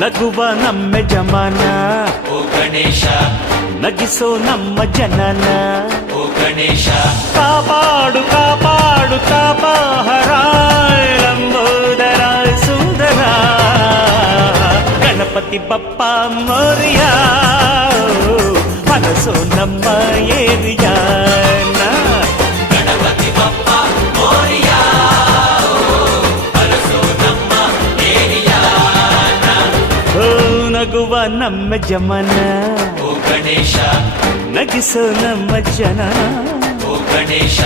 ನಗುವ ನಮ್ಮ ಜಮಾನ ಓ ಗಣೇಶ ನಗಿಸೋ ನಮ್ಮ ಜನನ ಓ ಗಣೇಶ ಕಾಪಾಡು ಕಾಪಾಡು ತಾಪಹರ ಲಂಬೋದರ ಸುಂದರ ಗಣಪತಿ ಬಪ್ಪ ಮೋರಿಯ ಮನಸ್ಸು ನಮ್ಮ ಏರಿಯಾನ ಗಣಪತಿ ಬಪ್ಪ ಮೋರಿಯ ಅರಸೋ ನಮ್ಮ ಏರಿಯಾನ ಓ ನಗುವ ನಮ್ಮ ಜಮನ ಓ ಗಣೇಶ ನಗಿಸೋ ನಮ್ಮ ಜನ ಓ ಗಣೇಶ